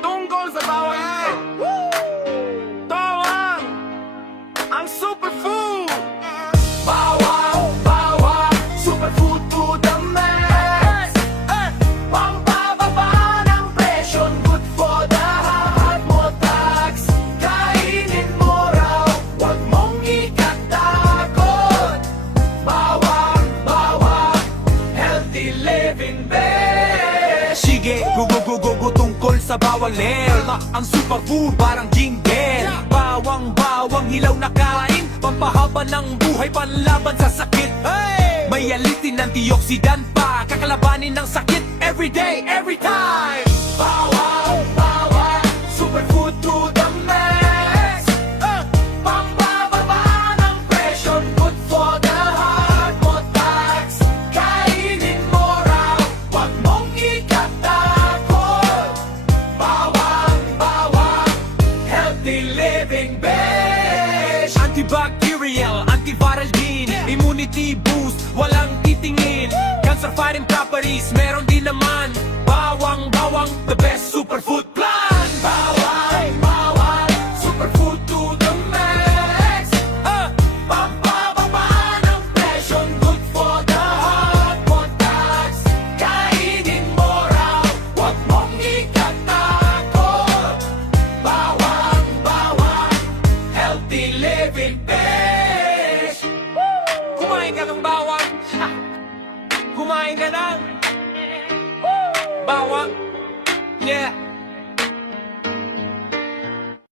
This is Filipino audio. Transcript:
tungkol sa bawang. Bawang ang superfood. Bawang, bawang, superfood to the max. Pampababa ng presyon, good for the heart mo tax. Kainin mo raw, wag mong ikatakot. Bawang, bawang, healthy living best. Sige, gugugugugu tungkol sa bawang lel. Ang superfood parang jingle. Bawang hilaw na kain, pampahaba ng buhay, panlaban sa sakit. May alitin antioxidant pa, kakalabanin ng sakit. Every day, every time. Bawang, bawang, superfood to the max. Pampababa ng presyon, good for the heart mo tax. Kainin mo raw, wag mong ikatakot. Bawang, bawang, healthy living best. Antibacterial, antiviral din, immunity boost, walang titingin. Cancer fighting properties, meron din naman. Bawang, the best superfood plan. Bawang, bawang, superfood to the max. Pampababa ng presyon, good for the heart mo tax. Kainin mo raw, wag mong ikatakot. Bawang, bawang, healthy living best. Kumain ka ng bawang. Kumain ka ng bawang. Yeah.